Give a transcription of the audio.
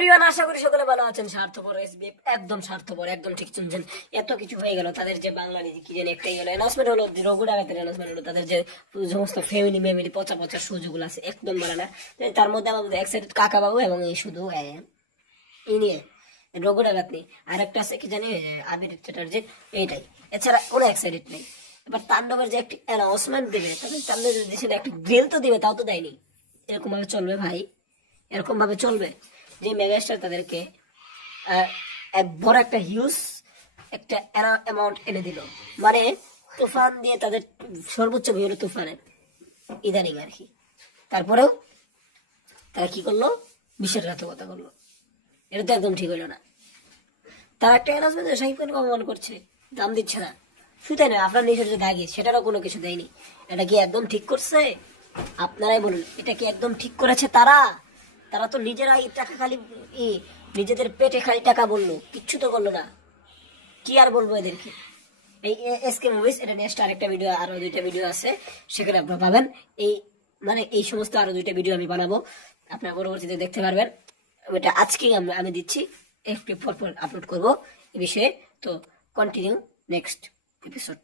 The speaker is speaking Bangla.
এভরিওয়ান, আশা করি সকলে ভালো আছেন। স্বার্থপর এসবিএফ একদম স্বার্থপর, একদম ঠিক শুনছেন। এত কিছু হয়ে গেল তাদের, যে বাংলা নিজে কি জানি একটাই হলো অ্যানাউন্সমেন্ট হলো, রঘু ডাকাতের অ্যানাউন্সমেন্ট হলো। তাদের যে সমস্ত ফ্যামিলি মেমরি পচা পচা সুযোগগুলো আছে একদম ভালো না। তার মধ্যে আমাদের এক্সাইটেড কাকা বাবু এবং এই শুধু ই নিয়ে রঘু ডাকাত নেই, আর একটা আছে কি জানি আবির চ্যাটার্জি, এইটাই। এছাড়া কোনো এক্সাইটেড নেই। এবার তাণ্ডবের যে একটি অ্যানাউন্সমেন্ট দেবে, তাদের তাণ্ডব দিচ্ছে একটা গ্রিল তো দিবে, তাও তো দেয়নি। এরকম ভাবে চলবে ভাই? এরকম ভাবে চলবে যে মেগাস্টার তাদেরকে বড় একটা হিউজ একটা অ্যামাউন্ট এনে দিল, মানে তুফান দিয়ে তাদের সর্বোচ্চ ভিউ হলো তুফানের ইদানিং আর কি। তারপরেও তারা কি করলো? বিশ্বাসঘাতকতা করলো। এটা তো একদম ঠিক হইলো না। তারা একটা অ্যানাউন্সমেন্ট শাহিদ খানকে অপমান করছে, দাম দিচ্ছে না। শুধু তাই না, আপনার নিজের যে দাগি সেটারও কোনো কিছু দেয়নি। এটা কি একদম ঠিক করছে? আপনারাই বলুন, এটা কি একদম ঠিক করেছে তারা? তারা তো নিজেরাই টাকা খালি নিজেদের পেটে খালি টাকা বললো, কিচ্ছু তো করলো না। কি আর বলবো এদেরকে? এই এসকে মুভিজ, এটা নেক্সট আরেকটা ভিডিও, আরো 2টা ভিডিও আছে, সেখানে আপনারা পাবেন। এই মানে এই সমস্ত আরো 2টা ভিডিও আমি বানাবো, আপনারা পরবর্তীতে দেখতে পারবেন। এটা আজকেই আমি দিচ্ছি, একটু পর পর আপলোড করবো এই বিষয়ে। তো কন্টিনিউ নেক্সট এপিসোড।